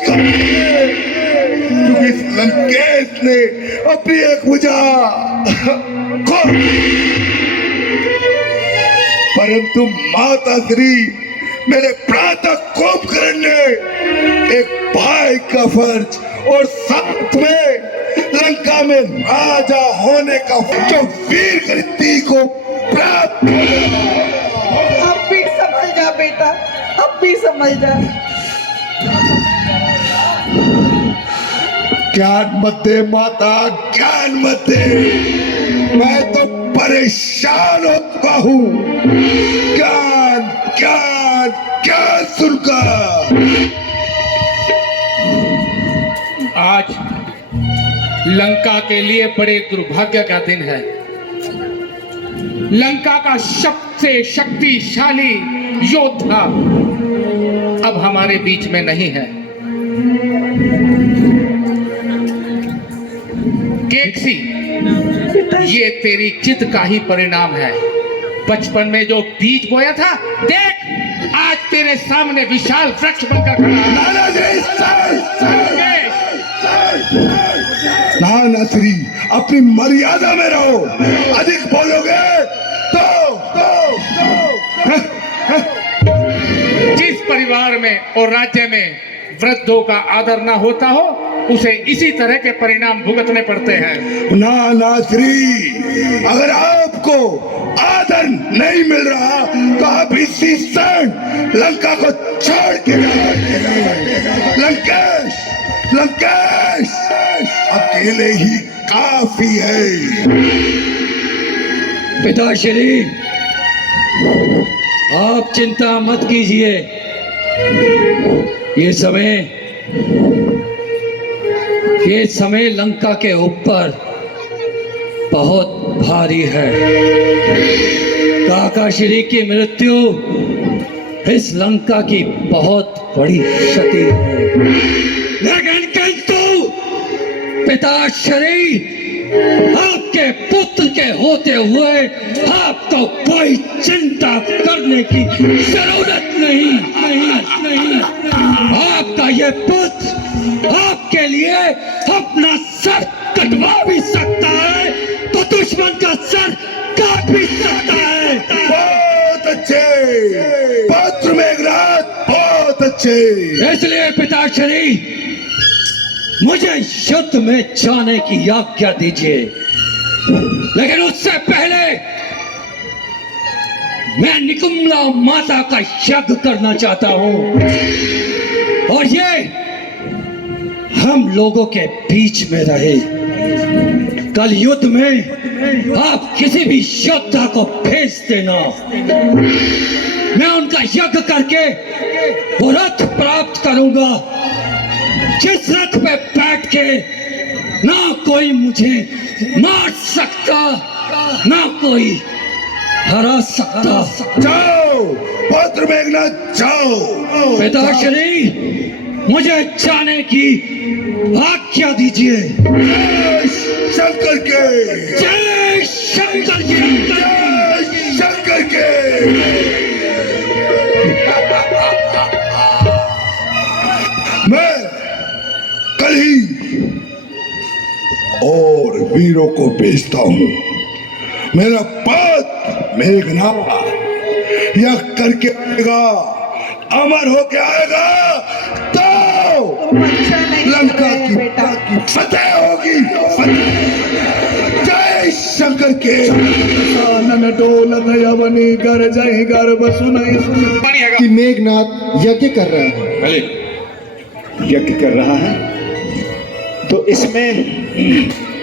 क्योंकि इस लंकेश ने अपनी एक भुजा खो, परंतु माता श्री मेरे प्रातः कुंभकर्ण ने एक भाई का फर्ज और साथ में लंका में राजा होने का जो वीर कृति को प्राप्त हो गया। अब भी समझ जा बेटा, अब भी समझ जा। ज्ञान मत दे माता, ज्ञान मत दे, मैं तो परेशान हो चुका हूँ। ज्ञान ज्ञान ज्ञान सुनकर आज लंका के लिए बड़े दुर्भाग्य का दिन है। लंका का सबसे शक्तिशाली योद्धा अब हमारे बीच में नहीं है। केकसी, ये तेरी जिद का ही परिणाम है। बचपन में जो बीज बोया था, देख आज तेरे सामने विशाल वृक्ष बनकर खड़ा है। नाना श्री, अपनी मर्यादा में रहो, अधिक बोलोगे जिस परिवार में और राज्य में वृद्धों का आदर ना होता हो, उसे इसी तरह के परिणाम भुगतने पड़ते हैं। नाना श्री, अगर आपको आदर नहीं मिल रहा तो आप इसी क्षण लंका को छोड़ के लंकेश लंकेश अकेले ही काफी है। पिताश्री, आप चिंता मत कीजिए। ये समय लंका के ऊपर बहुत भारी है। काकाश्री की मृत्यु इस लंका की बहुत बड़ी क्षति है। लेकिन किंतु पिताश्री, आपके पुत्र के होते हुए आपको कोई चिंता करने की जरूरत नहीं। आपका ये पुत्र आपके लिए अपना सर कटवा भी सकता है तो दुश्मन का सर काट भी सकता है। बहुत अच्छे पुत्र मेघनाथ, बहुत अच्छे। इसलिए पिताश्री, मुझे युद्ध में जाने की आज्ञा दीजिए। लेकिन उससे पहले मैं निकुम्ला माता का यज्ञ करना चाहता हूं, और ये हम लोगों के बीच में रहे। कल युद्ध में आप किसी भी योद्धा को भेज देना, मैं उनका यज्ञ करके वो रथ प्राप्त करूंगा जिस रथ पे बैठ के ना कोई मुझे मार सकता, ना कोई हरा सकता। जाओ पुत्र मेघनाथ, जाओ। पिताश्री, मुझे जाने की आज्ञा दीजिए। जय शंकर के, जय शंकर की, जय शंकर के। मैं कल ही और वीरों को भेजता हूँ। मेरा पुत्र मेघनाथ यह करके आएगा, अमर होके आएगा तो लंका की फतेह होगी। जय शंकर के। नन डोलत यवनी घर जय गर्भ सुनई सुन कि मेघनाथ यज्ञ कर रहा है। यज्ञ कर रहा है तो इसमें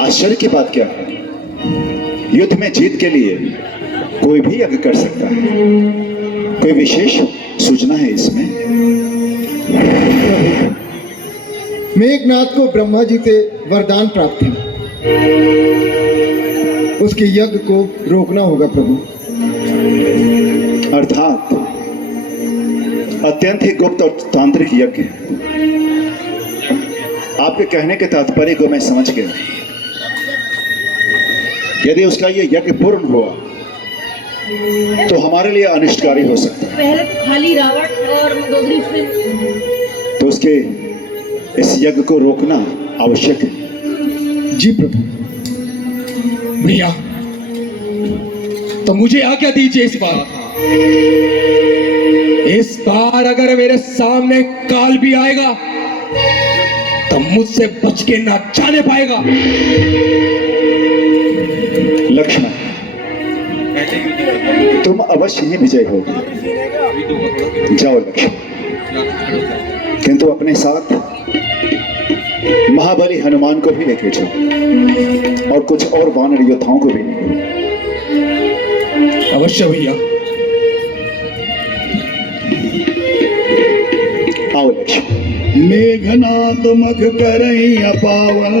आश्चर्य की बात क्या है? युद्ध में जीत के लिए कोई भी यज्ञ कर सकता है। कोई विशेष सूचना है इसमें? मेघनाथ को ब्रह्मा जी से वरदान प्राप्त है, उसके यज्ञ को रोकना होगा प्रभु। अर्थात अत्यंत ही गुप्त और तांत्रिक यज्ञ है। आपके कहने के तात्पर्य को मैं समझ गया। यदि उसका ये यज्ञ पूर्ण हुआ तो हमारे लिए अनिष्टकारी हो सकता है। पहले खाली रावण और मंदोदरी से तो उसके इस यज्ञ को रोकना आवश्यक है। जी प्रभु। भैया तो मुझे आज्ञा दीजिए इस बार अगर मेरे सामने काल भी आएगा तो मुझसे बच के ना जाने पाएगा। लक्ष्मण, तुम अवश्य ही विजय होगे। जाओ लक्ष्मण, किंतु अपने साथ महाबली हनुमान को भी लेके जाओ और कुछ और वानर योद्धाओं को भी। अवश्य भैया। आओ लक्ष्मण। मेघनाथ मख करई अपावन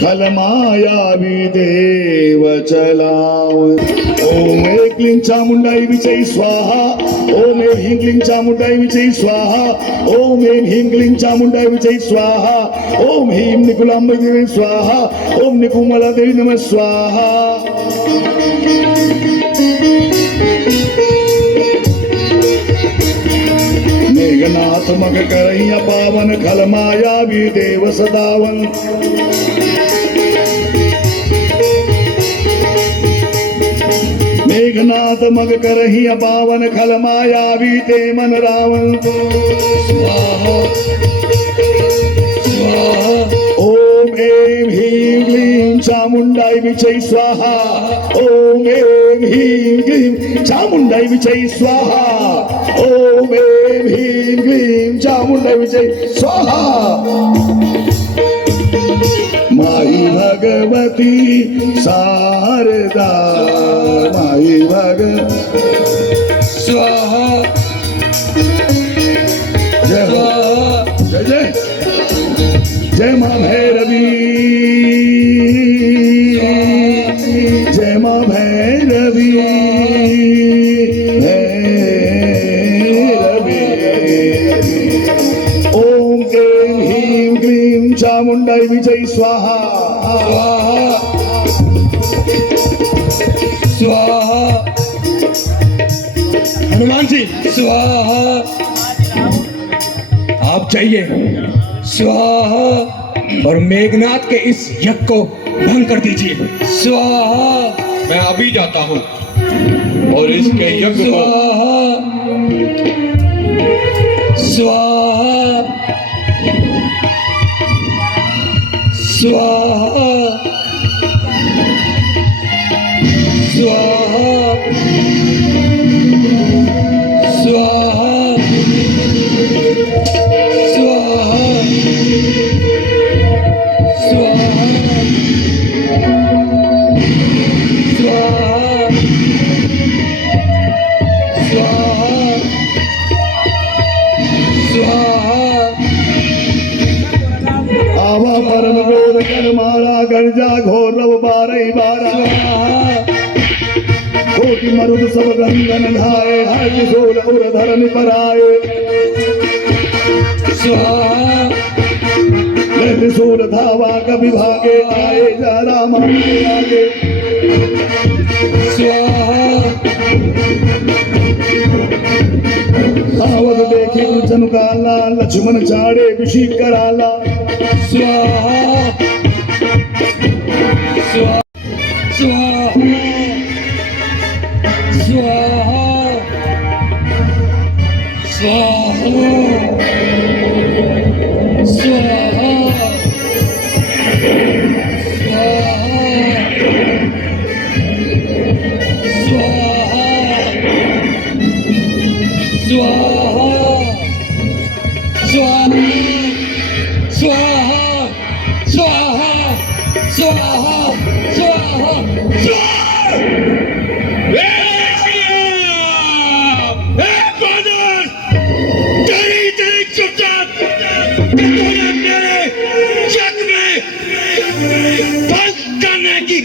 खल मायावी देव चलाव। ओम एक क्लीं चामुंडाई विजयी स्वाहा। ओम ऐं ह्रीं क्लीं चामुंडाई विजयी स्वाहा। ओम ऐं ह्रीं क्लीं चामुंडाई विजयी स्वाहा। ओम ह्रीं निकुलाम्ब देवी स्वाहा। ओम निकुमला देवी नमः स्वाहा। मेघनाथ मग करैया पावन खल मायावी देव सदावन। मेघनाथ मग करहिया पावन खल मायावी ते मन रावण। स्वाहा स्वाहा। ओम ऐं ह्रीं क्लीं चामुंडाई विजयी स्वाहा। ओम ऐं ह्रीं क्लीं चामुंडाई विजयी स्वाहा। ओम ऐं ह्रीं क्लीं चामुंडाई विजयी स्वाहा। माई भगवती शारदा माई भग स्वाहा। जय हो जय जय जय मां भैरवी। जय मां भैरवी। ओम ऐं ह्रीं क्लीं चामुंडाई विजयी स्वाहा। स्वाहा। हनुमान जी स्वाहा। आप जाइए स्वाहा। और मेघनाथ के इस यज्ञ को भंग कर दीजिए। स्वाहा। मैं अभी जाता हूँ और इसके यज्ञ को स्वाहा। स्वाहा। स्वाहा। स्वाहा। आवा परम क्रोध कर मारा गर्जा घोर रव बारह बारा। कोटि मरुद सब गंगन धाये हर किशोर उर धरन पर आए। स्वाहा। त्रिशूल धावा कभी भागे आए जा राम आगे। स्वाहा। आवत देखे कुचन काला लक्ष्मण चाड़े विषी कराला। स्वाहा। स्वाहा। स्वाहा। स्वाहा। स्वाहा। स्वाहा।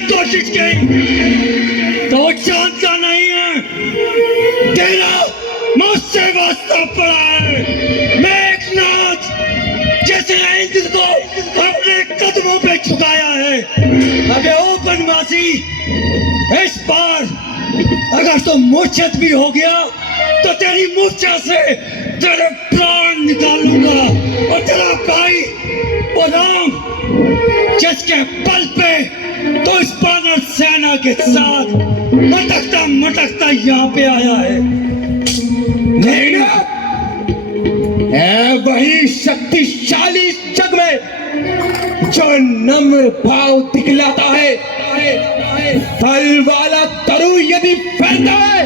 कोशिश की तो जानता नहीं है तेरा मुझसे वास्ता पड़ा है। मेघनाथ जैसे इंद्र को अपने कदमों पे झुकाया है। अबे ओ बनवासी, इस बार अगर तो मूर्छित भी हो गया तो तेरी मूर्छा से तेरे प्राण निकालूंगा और तेरा भाई तेज के बल पे तो इस बानर सेना के साथ मटकता मटकता यहाँ पे आया है। नहीं ना, है वही शक्तिशाली जग में जो नम्र भाव दिखलाता है। बल वाला तरु यदि फैलता है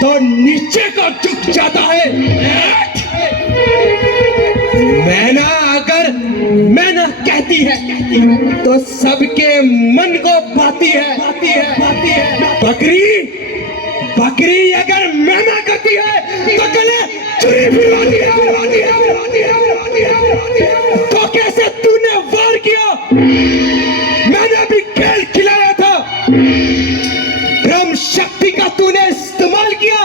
तो नीचे को झुक जाता है। मैना कहती है तो सबके मन को पाती है। बकरी अगर मैना करती है तो गले छुरी भिड़वाती है। तो कैसे तूने वार किया? मैंने भी खेल खिलाया था। ब्रह्म शक्ति का तूने इस्तेमाल किया,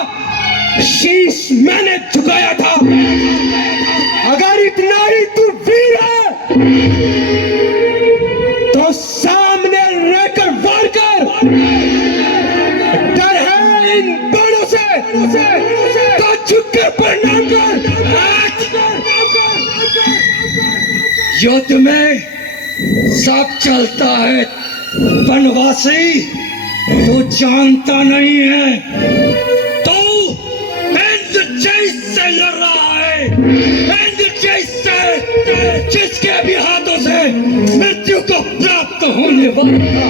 शीश मैंने झुकाया था। अगर इतना ही तू वीर है तो सामने रहकर वार कर। डर है इन बाणों से तो झुककर प्रणाम कर। युद्ध में सब चलता है वनवासी, तू जानता नहीं है। तू इंद्रजीत से लड़ रहा है, इंद्रजीत से जिसके भी हाथों से मृत्यु को प्राप्त होने वाला था।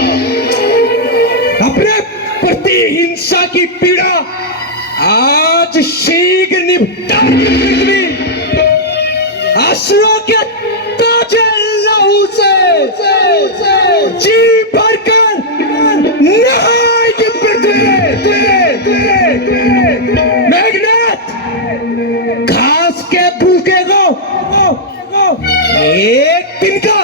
अपने प्रति हिंसा की पीड़ा आज शीघ्र निपटा पृथ्वी असुरों के ताजे लहू से जी भरकर नहाएगी पृथ्वी। मेघनाथ, घास के भूखे को एक दिन का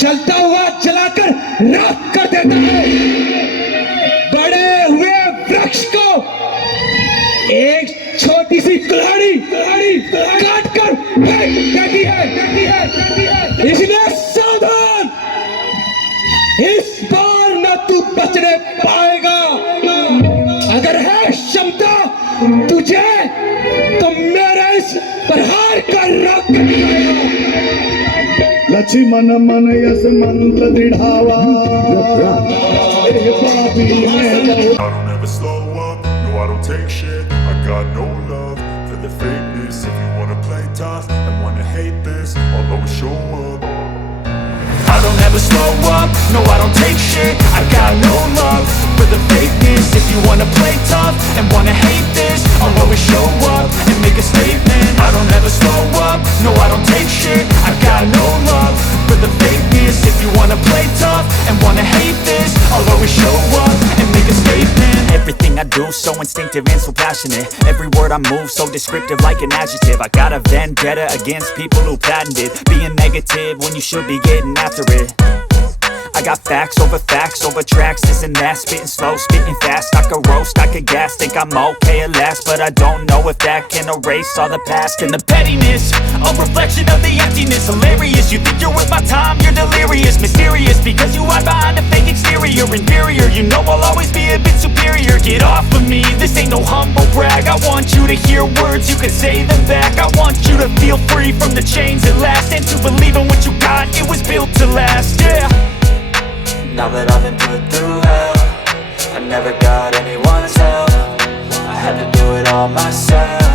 चलता हुआ जलाकर राख कर देता है। बड़े हुए वृक्ष को एक छोटी सी कुल्हाड़ी काट कर फेंक देती है। इसलिए सावधान, इस बार न तू बचने पाएगा। अगर है क्षमता तुझे तो मेरे इस प्रहार का रोक लक्ष्मण मन यस मंत्र दृढ़ावा ए पापी में I don't ever slow up, no I don't take shit. I got no love for the fakeness. If you wanna play tough and wanna hate this, I'll always show up. I don't ever slow up, no I don't take shit. I got no love for the fakeness. If you wanna play tough and wanna hate this, I'll always show up and make a statement. I don't ever slow up, no I don't take shit. I got no love for the fakeness. If you wanna play tough and wanna hate this, I'll always show up and make a statement. Everything I do so instinctive and so passionate. Every word I move so descriptive like an adjective. I got a vendetta against people who patented being negative when you should be getting after it. I got facts over tracks, this and that. Spitting slow, spitting fast. I could roast, I could gas. Think I'm okay at last, but I don't know if that can erase all the past. And the pettiness, a reflection of the emptiness. Hilarious, you think you're worth my time, you're delirious. Mysterious, because you hide behind a fake exterior. Inferior, you know I'll always be a bit superior. Get off of me, this ain't no humble brag. I want you to hear words, you can say them back. I want you to feel free from the chains at last, and to believe in what you got, it was built to last, yeah. Now that I've been put through hell, I never got anyone's help. I had to do it all myself.